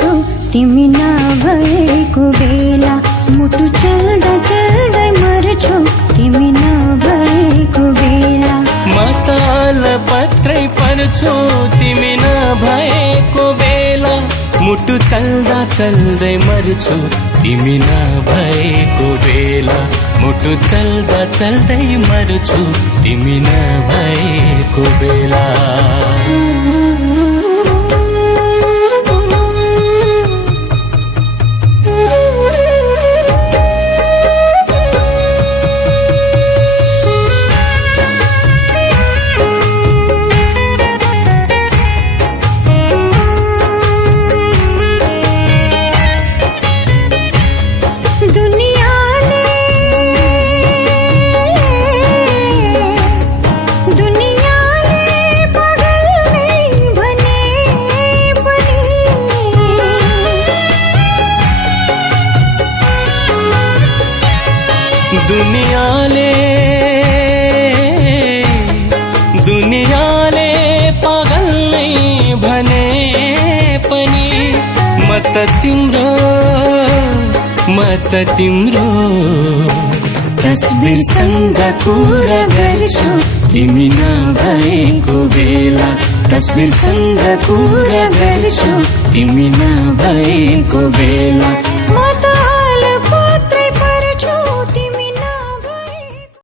मर्छु तिमी नभएको बेला। मुटु चल्दा चल्दै मर्छु तिमी नभएको बेला। म त अलपत्रै पर्छु तिमी नभएको बेला। मुटु चल्दा चल्दै मर्छु तिमी नभएको बेला। मुटु चल्दा चल्दै मर्छु तिमी नभएको बेला। दुनियाले पागल नै भने पनि म त तिम्रो तस्बिरसँग कुरा गर्छु तिमी नभएको बेला। तस्बिरसँग कुरा गर्छु तिमी नभएको बेला।